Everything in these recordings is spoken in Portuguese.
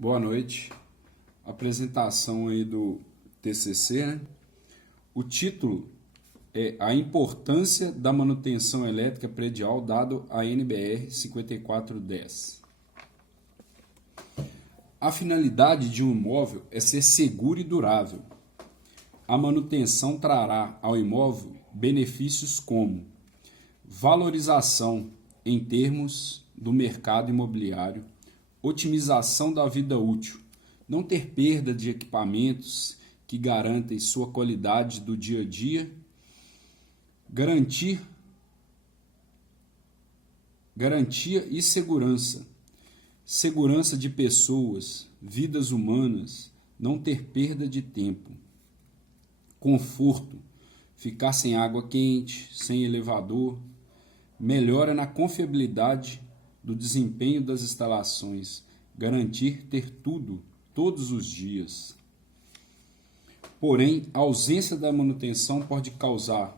Boa noite. Apresentação aí do TCC, né? O título é A Importância da Manutenção Elétrica Predial dado a NBR 5410. A finalidade de um imóvel é ser seguro e durável. A manutenção trará ao imóvel benefícios como valorização em termos do mercado imobiliário, otimização da vida útil, não ter perda de equipamentos que garantem sua qualidade do dia a dia, garantia e segurança, segurança de pessoas, vidas humanas, não ter perda de tempo, conforto, ficar sem água quente, sem elevador, melhora na confiabilidade do desempenho das instalações, garantir ter tudo, todos os dias. Porém, a ausência da manutenção pode causar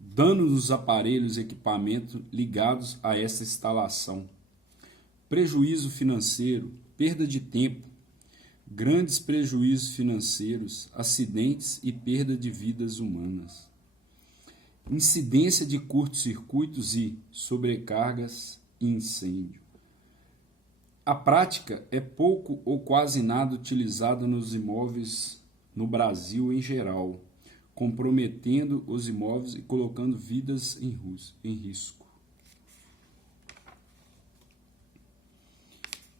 danos nos aparelhos e equipamentos ligados a essa instalação, prejuízo financeiro, perda de tempo, grandes prejuízos financeiros, acidentes e perda de vidas humanas, incidência de curtos-circuitos e sobrecargas e incêndio. A prática é pouco ou quase nada utilizada nos imóveis no Brasil em geral, comprometendo os imóveis e colocando vidas em risco.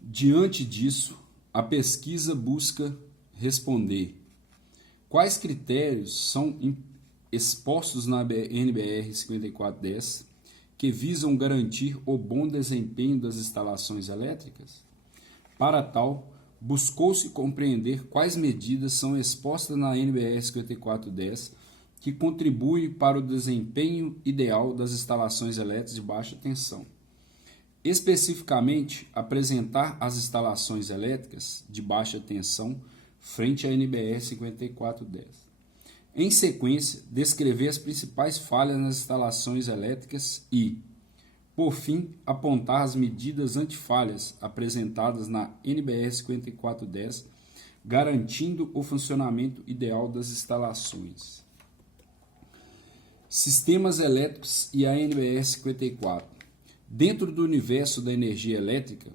Diante disso, a pesquisa busca responder quais critérios são expostos na NBR 5410 que visam garantir o bom desempenho das instalações elétricas. Para tal, buscou-se compreender quais medidas são expostas na NBR 5410 que contribuem para o desempenho ideal das instalações elétricas de baixa tensão. Especificamente, apresentar as instalações elétricas de baixa tensão frente à NBR 5410. Em sequência, descrever as principais falhas nas instalações elétricas e, por fim, apontar as medidas antifalhas apresentadas na NBR 5410, garantindo o funcionamento ideal das instalações. Sistemas elétricos e a NBR 54. Dentro do universo da energia elétrica,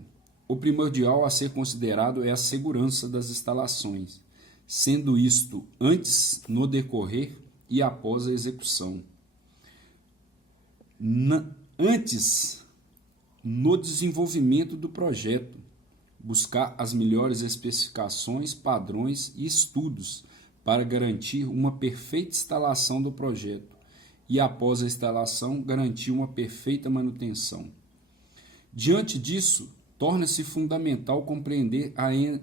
o primordial a ser considerado é a segurança das instalações, sendo isto antes, no decorrer e após a execução. Antes, no desenvolvimento do projeto, buscar as melhores especificações, padrões e estudos para garantir uma perfeita instalação do projeto e, após a instalação, garantir uma perfeita manutenção. Diante disso, torna-se fundamental compreender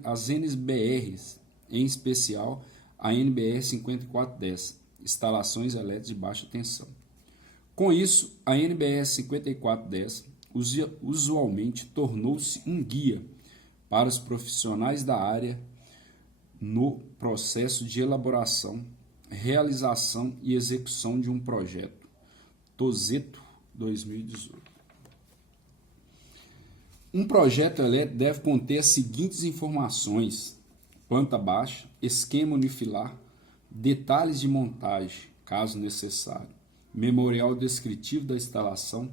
as NBRs, em especial a NBR 5410, instalações elétricas de baixa tensão. Com isso, a NBR 5410 usualmente tornou-se um guia para os profissionais da área no processo de elaboração, realização e execução de um projeto. Tozeto, 2018. Um projeto elétrico deve conter as seguintes informações: planta baixa, esquema unifilar, detalhes de montagem, caso necessário, memorial descritivo da instalação,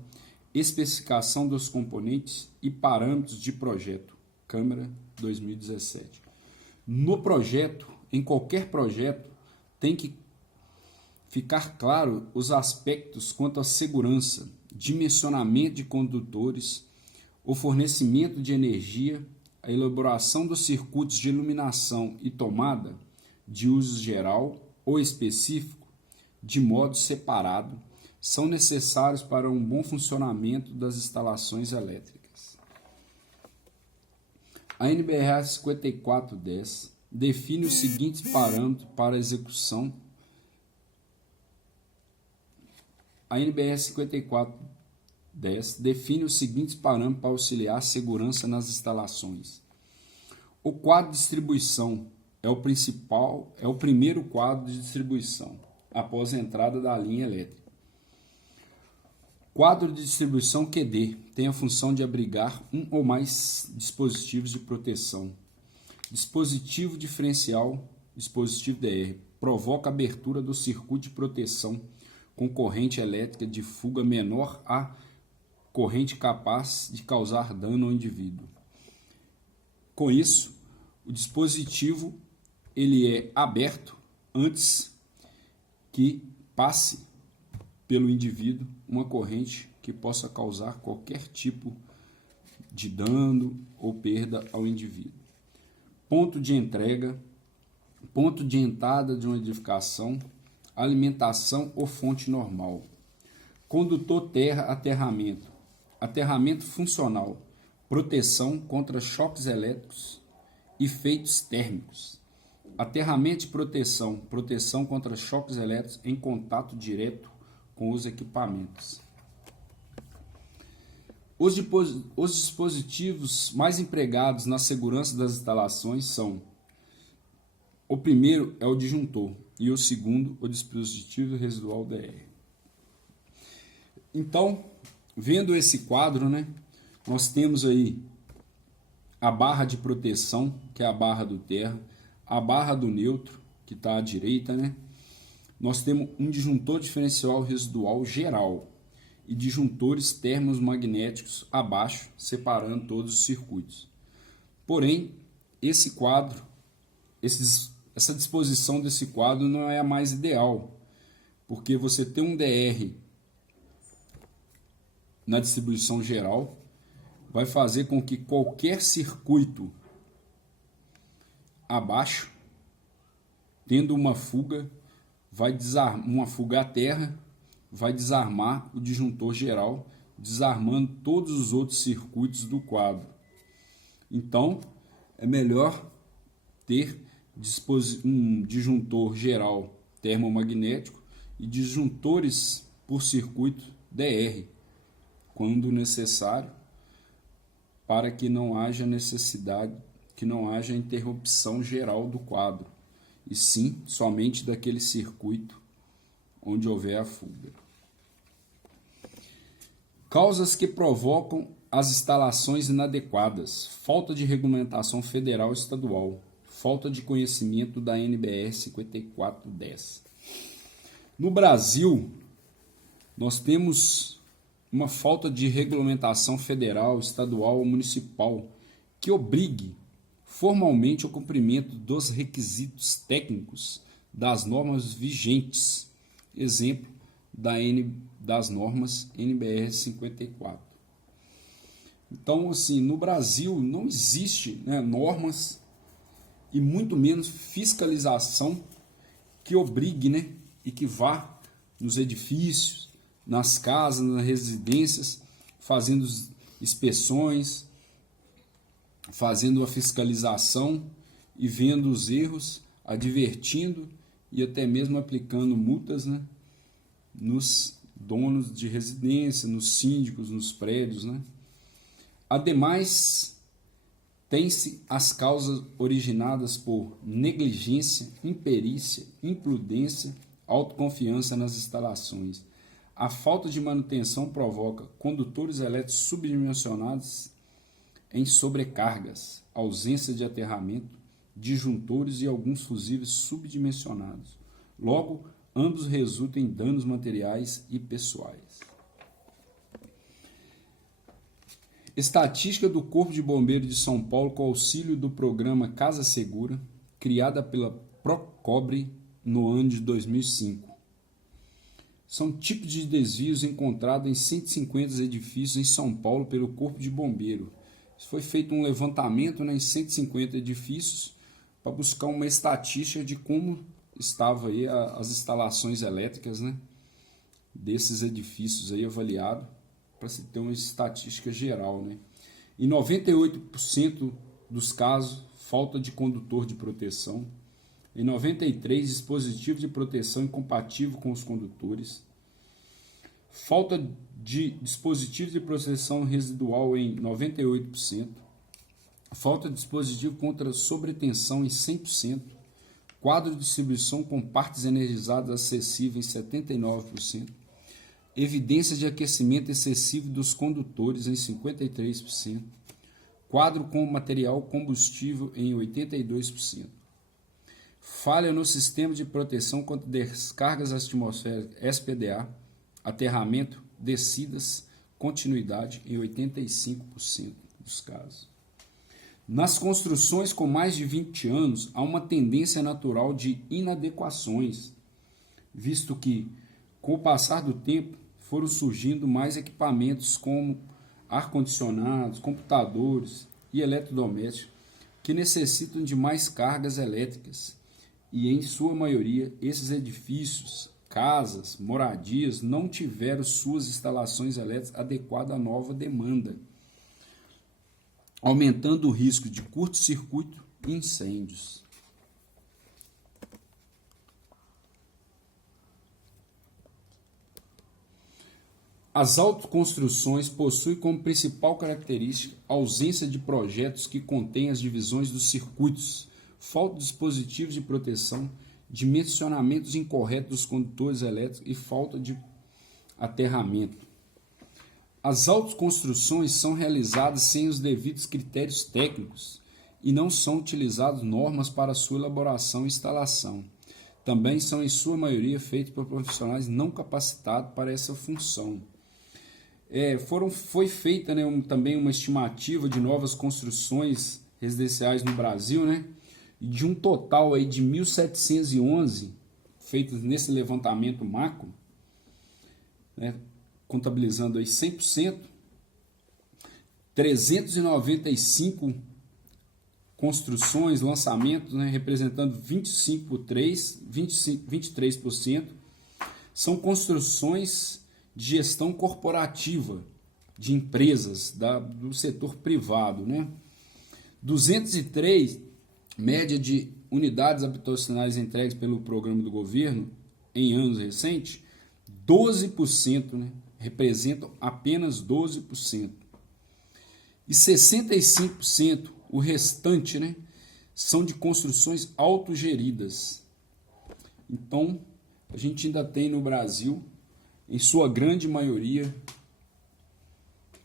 especificação dos componentes e parâmetros de projeto, Câmara 2017. No projeto, em qualquer projeto, tem que ficar claro os aspectos quanto à segurança, dimensionamento de condutores, o fornecimento de energia, a elaboração dos circuitos de iluminação e tomada de uso geral ou específico, de modo separado, são necessários para um bom funcionamento das instalações elétricas. A NBR 5410 define os seguintes parâmetros para a execução. A NBR 5410 define os seguintes parâmetros para auxiliar a segurança nas instalações. O quadro de distribuição é o primeiro quadro de distribuição, após a entrada da linha elétrica. Quadro de distribuição QD tem a função de abrigar um ou mais dispositivos de proteção. Dispositivo diferencial, dispositivo DR, provoca abertura do circuito de proteção com corrente elétrica de fuga menor a corrente capaz de causar dano ao indivíduo. Com isso, o dispositivo ele é aberto antes que passe pelo indivíduo uma corrente que possa causar qualquer tipo de dano ou perda ao indivíduo. Ponto de entrega, ponto de entrada de uma edificação, alimentação ou fonte normal. Condutor terra, aterramento. Aterramento funcional, proteção contra choques elétricos e efeitos térmicos. Aterramento de proteção, proteção contra choques elétricos em contato direto com os equipamentos. Os dispositivos mais empregados na segurança das instalações são: o primeiro é o disjuntor e o segundo o dispositivo residual DR. Então, vendo esse quadro, né, nós temos aí a barra de proteção, que é a barra do terra, a barra do neutro, que está à direita, né? Nós temos um disjuntor diferencial residual geral e disjuntores termomagnéticos abaixo, separando todos os circuitos. Porém, esse quadro, essa disposição desse quadro não é a mais ideal, porque você tem um DR na distribuição geral vai fazer com que qualquer circuito abaixo, tendo uma fuga, uma fuga à terra, vai desarmar o disjuntor geral, desarmando todos os outros circuitos do quadro. Então, é melhor ter um disjuntor geral termomagnético e disjuntores por circuito DR, quando necessário, para que não haja necessidade, que não haja interrupção geral do quadro, e sim somente daquele circuito onde houver a fuga. Causas que provocam as instalações inadequadas: falta de regulamentação federal e estadual, falta de conhecimento da NBR 5410. No Brasil, nós temos uma falta de regulamentação federal, estadual ou municipal que obrigue formalmente o cumprimento dos requisitos técnicos das normas vigentes, exemplo das normas NBR 54. Então, assim, no Brasil não existe, né, normas e muito menos fiscalização que obrigue, né, e que vá nos edifícios, nas casas, nas residências, fazendo inspeções, fazendo a fiscalização e vendo os erros, advertindo e até mesmo aplicando multas, né, nos donos de residência, nos síndicos, nos prédios, né. Ademais, tem-se as causas originadas por negligência, imperícia, imprudência, autoconfiança nas instalações. A falta de manutenção provoca condutores elétricos subdimensionados em sobrecargas, ausência de aterramento, disjuntores e alguns fusíveis subdimensionados. Logo, ambos resultam em danos materiais e pessoais. Estatística do Corpo de Bombeiros de São Paulo com auxílio do programa Casa Segura, criada pela Procobre no ano de 2005. São tipos de desvios encontrados em 150 edifícios em São Paulo pelo Corpo de Bombeiro. Foi feito um levantamento, né, em 150 edifícios para buscar uma estatística de como estavam aí as instalações elétricas, né, desses edifícios aí avaliados, para se ter uma estatística geral, né. Em 98% dos casos, falta de condutor de proteção. Em 93%, dispositivo de proteção incompatível com os condutores. Falta de dispositivo de proteção residual em 98%. Falta de dispositivo contra sobretensão em 100%. Quadro de distribuição com partes energizadas acessíveis em 79%. Evidência de aquecimento excessivo dos condutores em 53%. Quadro com material combustível em 82%. Falha no sistema de proteção contra descargas atmosféricas SPDA, aterramento, descidas, continuidade em 85% dos casos. Nas construções com mais de 20 anos, há uma tendência natural de inadequações, visto que, com o passar do tempo, foram surgindo mais equipamentos como ar-condicionados, computadores e eletrodomésticos que necessitam de mais cargas elétricas e, em sua maioria, esses edifícios, casas, moradias não tiveram suas instalações elétricas adequadas à nova demanda, aumentando o risco de curto-circuito e incêndios. As autoconstruções possuem como principal característica a ausência de projetos que contêm as divisões dos circuitos, falta de dispositivos de proteção, dimensionamentos incorretos dos condutores elétricos e falta de aterramento. As autoconstruções são realizadas sem os devidos critérios técnicos e não são utilizadas normas para sua elaboração e instalação. Também são, em sua maioria, feitas por profissionais não capacitados para essa função. Foi feita, também uma estimativa de novas construções residenciais no Brasil, de um total aí de 1.711 feitas nesse levantamento macro, contabilizando aí 100%, 395 construções, lançamentos, representando 23%, são construções de gestão corporativa de empresas do setor privado, 203 média de unidades habitacionais entregues pelo programa do governo em anos recentes, 12%, representam apenas 12%. E 65%, o restante, são de construções autogeridas. Então, a gente ainda tem no Brasil, em sua grande maioria,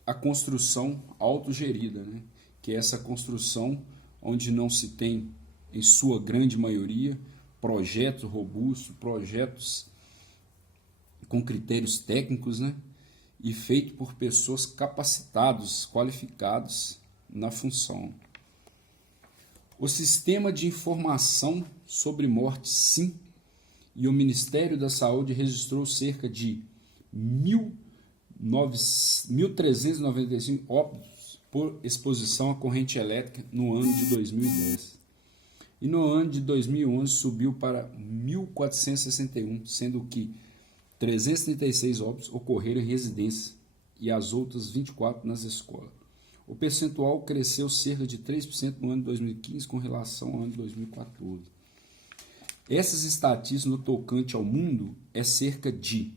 a construção autogerida, que é essa construção onde não se tem, em sua grande maioria, projetos robustos, projetos com critérios técnicos, e feito por pessoas capacitadas, qualificadas na função. O Sistema de Informação sobre Morte, SIM, e o Ministério da Saúde registrou cerca de 1.395 óbitos por exposição à corrente elétrica no ano de 2010. E no ano de 2011 subiu para 1.461, sendo que 336 óbitos ocorreram em residências e as outras 24 nas escolas. O percentual cresceu cerca de 3% no ano de 2015 com relação ao ano de 2014. Essas estatísticas no tocante ao mundo é cerca de,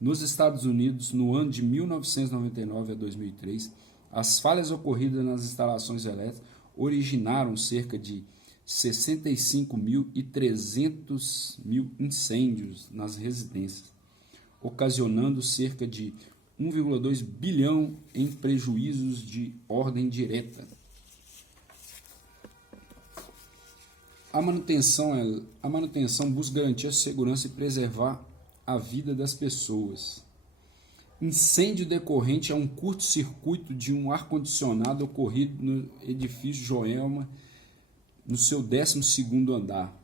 nos Estados Unidos, no ano de 1999 a 2003, as falhas ocorridas nas instalações elétricas originaram cerca de 65.300 incêndios nas residências, ocasionando cerca de 1,2 bilhão em prejuízos de ordem direta. A manutenção busca garantir a segurança e preservar a vida das pessoas. Incêndio decorrente a um curto-circuito de um ar-condicionado ocorrido no edifício Joelma, no seu 12º andar.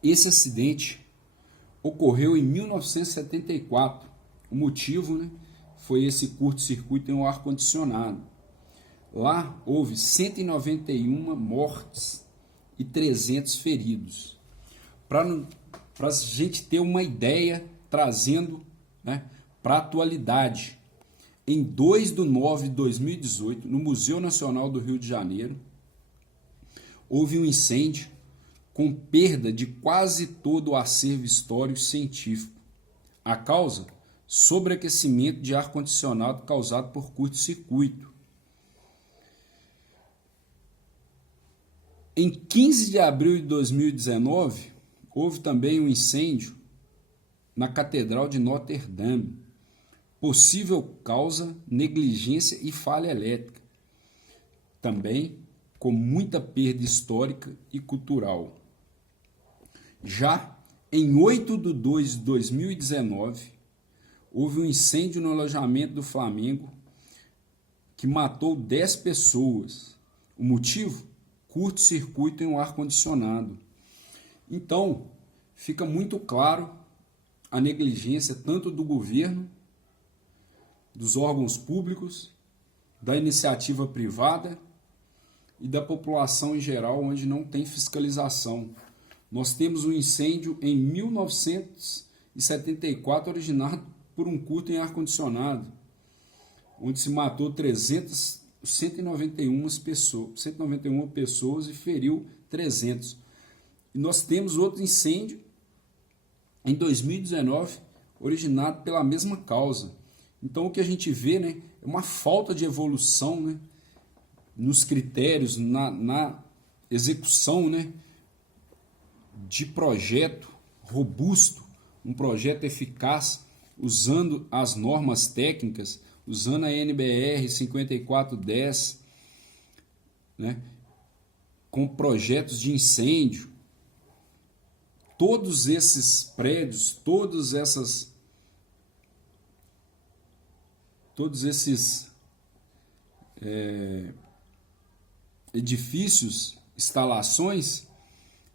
Esse acidente ocorreu em 1974. O motivo, foi esse curto-circuito em um ar-condicionado. Lá houve 191 mortes e 300 feridos. Para a gente ter uma ideia, trazendo para a atualidade, em 2 de nove de 2018, no Museu Nacional do Rio de Janeiro, houve um incêndio com perda de quase todo o acervo histórico científico. A causa? Sobreaquecimento de ar-condicionado causado por curto-circuito. Em 15 de abril de 2019, houve também um incêndio na Catedral de Notre Dame. Possível causa, negligência e falha elétrica. também com muita perda histórica e cultural. Já em 8/2/2019, houve um incêndio no alojamento do Flamengo que matou 10 pessoas. O motivo? Curto-circuito em um ar-condicionado. Então, fica muito claro a negligência tanto do governo, dos órgãos públicos, da iniciativa privada e da população em geral, onde não tem fiscalização. Nós temos um incêndio em 1974 originado por um curto em ar-condicionado, onde se matou 191 pessoas e feriu 300. E nós temos outro incêndio em 2019, originado pela mesma causa. Então o que a gente vê, né, é uma falta de evolução, né, nos critérios, na execução, né, de projeto robusto, um projeto eficaz, usando as normas técnicas, usando a NBR 5410, né, com projetos de incêndio. Todos esses prédios, todos esses edifícios, instalações,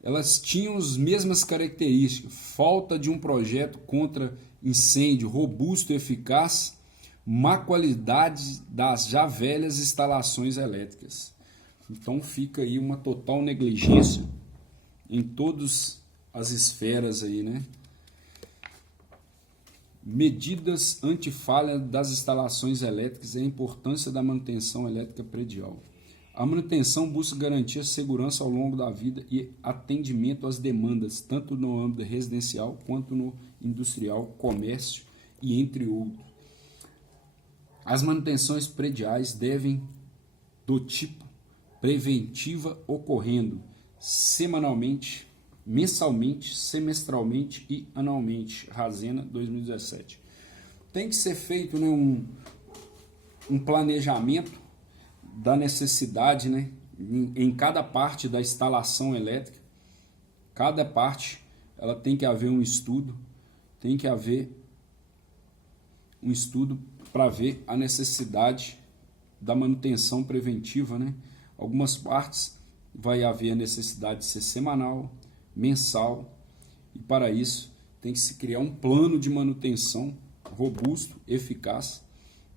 elas tinham as mesmas características: falta de um projeto contra incêndio robusto e eficaz, má qualidade das já velhas instalações elétricas. Então fica aí uma total negligência em todas as esferas aí, né? Medidas antifalha das instalações elétricas e a importância da manutenção elétrica predial. A manutenção busca garantir a segurança ao longo da vida e atendimento às demandas, tanto no âmbito residencial quanto no industrial, comércio e entre outros. As manutenções prediais devem do tipo preventiva, ocorrendo semanalmente, mensalmente, semestralmente e anualmente. Razena 2017. Tem que ser feito, né, um planejamento da necessidade, né, em cada parte da instalação elétrica. Cada parte ela tem que haver um estudo, tem que haver um estudo para ver a necessidade da manutenção preventiva, né? Algumas partes vai haver a necessidade de ser semanal, mensal, e para isso tem que se criar um plano de manutenção robusto, eficaz,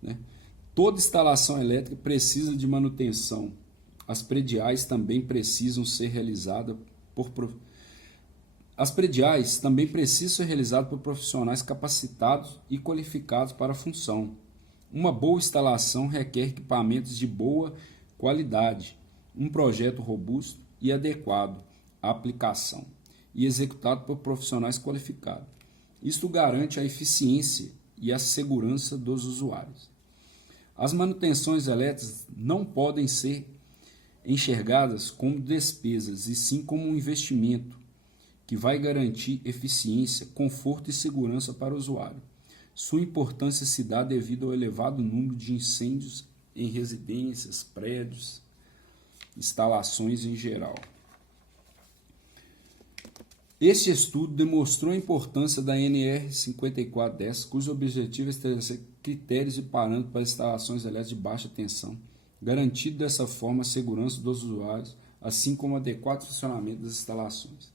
né? Toda instalação elétrica precisa de manutenção. As prediais também precisam ser realizadas por profissionais capacitados e qualificados para a função. Uma boa instalação requer equipamentos de boa qualidade, um projeto robusto e adequado à aplicação e executado por profissionais qualificados. Isto garante a eficiência e a segurança dos usuários. As manutenções elétricas não podem ser enxergadas como despesas, e sim como um investimento que vai garantir eficiência, conforto e segurança para o usuário. Sua importância se dá devido ao elevado número de incêndios em residências, prédios, instalações em geral. Este estudo demonstrou a importância da NR 5410, cujo objetivo é estabelecer critérios e parâmetros para instalações elétricas de baixa tensão, garantindo dessa forma a segurança dos usuários, assim como o adequado funcionamento das instalações.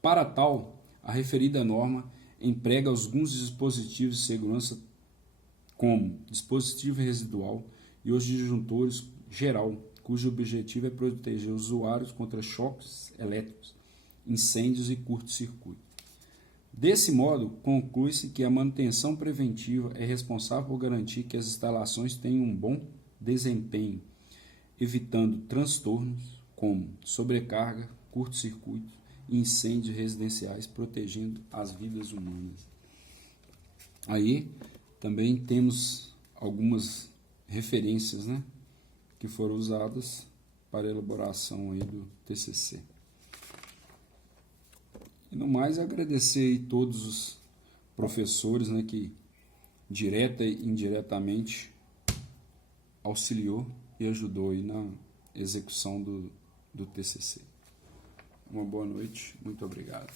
Para tal, a referida norma emprega alguns dispositivos de segurança, como dispositivo residual e os disjuntores geral, cujo objetivo é proteger os usuários contra choques elétricos, incêndios e curto-circuito. Desse modo, conclui-se que a manutenção preventiva é responsável por garantir que as instalações tenham um bom desempenho, evitando transtornos como sobrecarga, curto-circuito e incêndios residenciais, protegendo as vidas humanas. Aí também temos algumas referências, né, que foram usadas para a elaboração aí do TCC. E no mais, agradecer aí todos os professores, né, que direta e indiretamente auxiliou e ajudou aí execução do TCC. Uma boa noite, muito obrigado.